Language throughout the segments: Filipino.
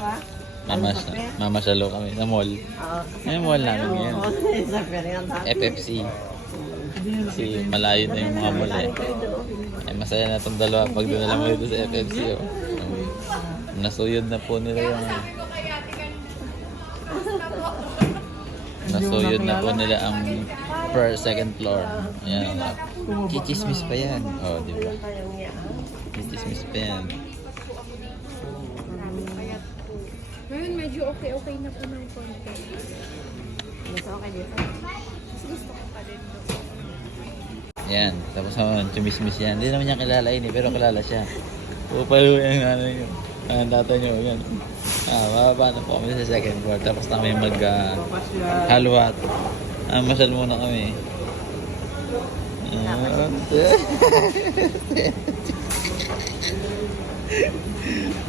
ba? Mamasalo kami sa mall. Oo. Yung mall namin ngayon. Sa Fernanda. FFC. Kasi malayo na yung mga mall eh. Ay, masaya na itong dalawa pag doon na lang dito sa FFC. Oh. Nasuyod na po nila yung... Nasuyod na po nila ang per second floor. Ayan. Chichismis pa yan. Oh, di ba? Chichismis pa yan. Ngayon medyo okay na po ng konti. Mas okay dito. Mas gusto ko pa din doon. Yan. Tapos chumismis yan. Hindi naman niya kilala yun eh, pero kilala siya. Pupalo yung ano yun. Ang data nyo. Yan. Mababa na po kami sa second floor. Tapos namin halwat. Masyal muna kami.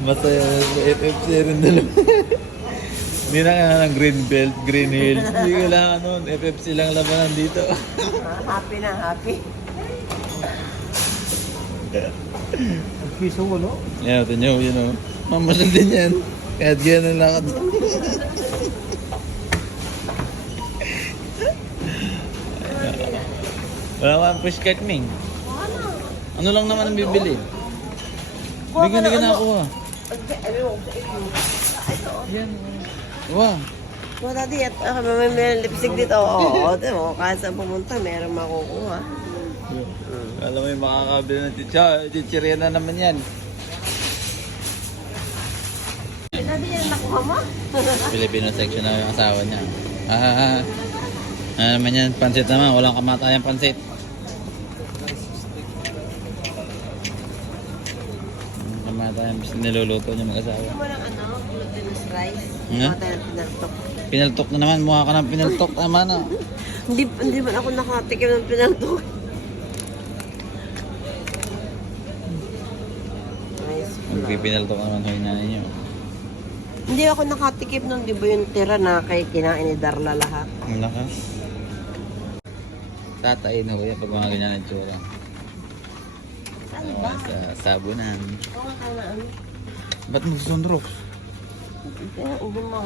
Masaya sa FFC rin dalawa. Hindi na kailangan ng green belt, green hills. Hindi kailangan nun. FFC lang labanan dito. Happy na, happy. Piso mo, no? Yan, ito nyo, yun o. Mamasal din yan. Kahit gano'n ang lakad. Wala ka ang push cart, Ming. Ano lang naman ang bibili? Bigyan na nakuha. Yan. Wow. Well, daddy, at may lipstick dito. Oo, diba? Kahit saan pumunta, meron makukuha. Alam mo yung makakabili ng chichirya na naman yan. Daddy, yan nakuha mo? Filipino section na yung asawa niya. Ano naman yan? Pansit naman. Walang kamatayang pansit. Kamatayang niluluto niya mag-asawa. Gusto mo lang glutinous rice? Nga? Mga tayo pinaltok. Pinaltok na naman. Mukha ka ng pinaltok naman. Oh. Hindi man ako nakatikim ng pinaltok. Nice. Magpipinaltok naman ho yung nanay niyo. Hindi ako nakatikim nun, di ba yung tira na kay kinain ni Darla lahat? Ang lakas. Tatayin ho yan pag mga ganyan ang tsura. Ano ba? Sa sabunan. Oo nga ka na ano. Ba't magsusunrok? Hindi mga...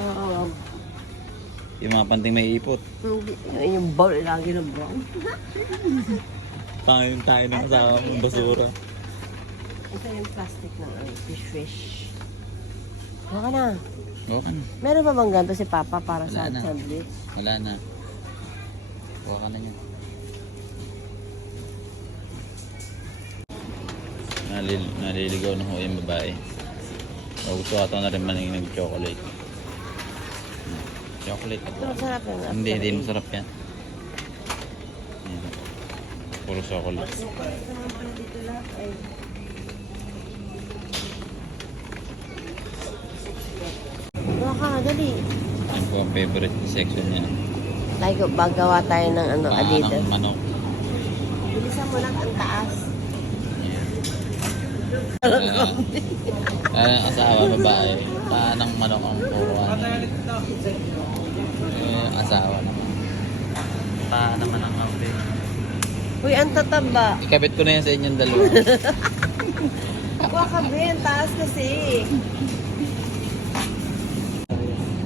Yung mga panting may ipot. Hindi, yung bowl lagi ng brown. Pangayon tayo ng kasama mong basura. Ito yung plastic ng fish. Baka na. Okay na. Meron pa bang ganito si Papa para sa Wala na. sandwich? Wala na. Huwag ka na niya. Naliligaw na ho yung babae. O gusto ka ito na rin maning nag-chocolate. Chocolate Ito ako. masarap yun. Hindi masarap yan. Yan. Puro chocolate. Ito naman pala dito lahat ay... Baka, dali. Yan po ang favorite section niya. Tayo, bagawa tayo ng Adidas. Ng manok. Bilisan mo lang ang taas. Ang asawa, babae. Paanang manok ang puro ano. Yung asawa naman. Paanang manok ang puro. Uy, ang tataba. Ikabit ko na yan sa inyong dalawa. Baka Ben, taas kasi.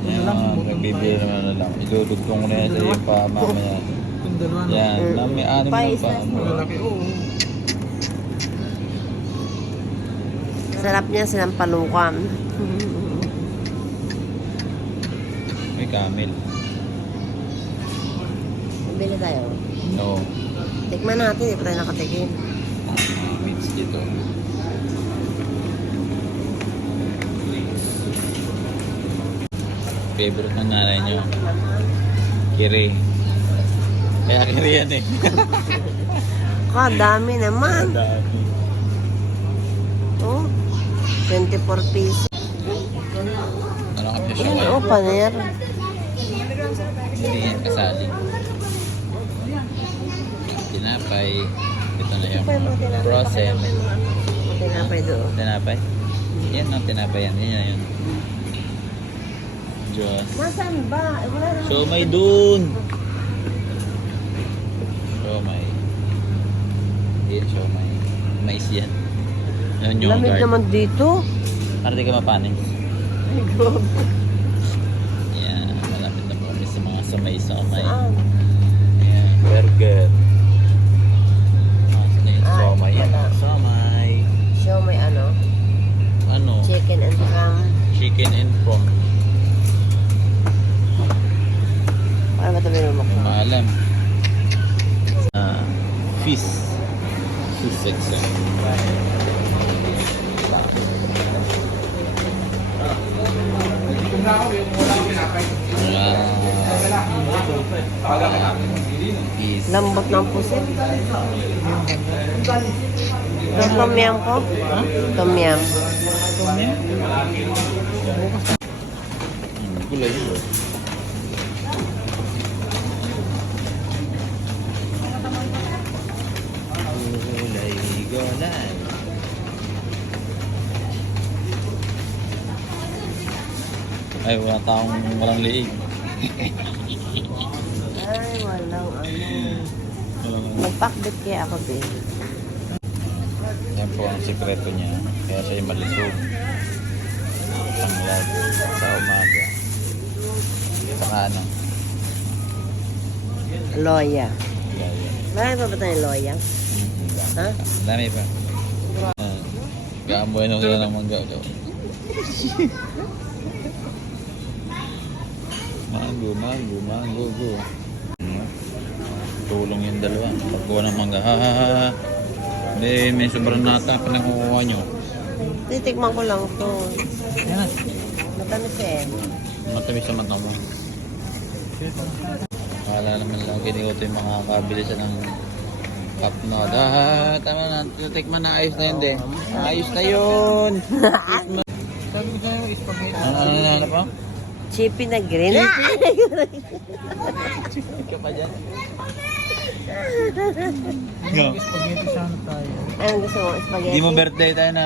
Yan, nagbibigay naman na lang. Ilulugtong ko na yan sa iyo pa mamaya. Yung dalawa, no? Yan, may anim Pa, lang isa. pa. Malalaki, oo. Sarap niya sinampalukan. May camel. Bili tayo. No. Tikman natin, hindi pa tayo nakatikim. Meats dito. Favorite ng nanay nyo. Kiri. Kaya kiri yan eh. Dami naman. Dami. Oh, 24 pesos. Ano kami siya Yan, kayo? oh, paner. Hindi yan kasali. Tinapay. Ito na yung frozen. Tinapay doon. Tinapay? Yan ang tinapay yan. Yan yun. Diyos. Nasaan ba? Wala naman. So may dun. Siomay. Yan, siomay. Mais yan. Yung Lamig yogurt. naman dito. Para di ka mapanis. Yan, malapit na po kami sa mga samay-samay. Saan? Yan, burger. Saan na yung Ay, somay? Yan, wala. somay. Show may ano? Ano? Chicken and ham. Chicken and prawn. Paano ba ito binulok Hindi mo? maalam. Fish. Fish section. Is Lambot ng pusit. Yung tom yum ko? Tom yum. gulay yun. Gulay. Ay, wala taong walang liig. Ay, walang ano. Magpakbit kaya ako, babe. Yan po ang sikreto niya. Kaya siya yung malisog. Panglad sa umaga. Saka ano? Loya. Gaya. Marami pa ba tayong loya? Ha? Ang dami pa. Gaamboy na sila ng mangga. Mango, go. Tulong yung dalawa. Pagkuha ng mangga. Ha. Hindi, may sobrang nata pa lang kukuha nyo. Titikman ko lang to. Yan. Matamis eh. Matamis sa mata mo. Akala naman lagi ni Oto yung makakabili siya ng cup na. Tama na. Tikman na. Ayos na yun din. Ayos na yun. Sabi ko sa'yo, spaghetti. Ano pa? Chippy na green. Ika pa dyan. Spaghetti sana tayo. Anong gusto mo? Spaghetti? Hindi mo birthday tayo na.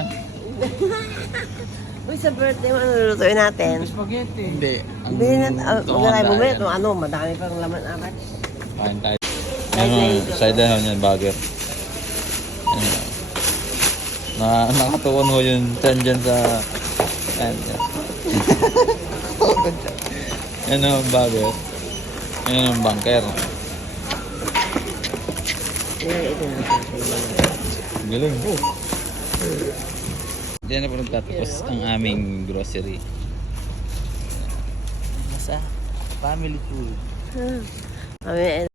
Uy, sa birthday mo, ano lulutuin natin? Spaghetti. Hindi. Bili na, maglalay bumili ito. Ano, madami pang laman apat. Kain tayo. Side na yan, bagger. Nakatuon ho yung chan dyan sa... Yan ang bagger. Yan ang bunker. Ito na. Galing. Diyan na po nagtatapos ang aming grocery. Nasa family food. Kami,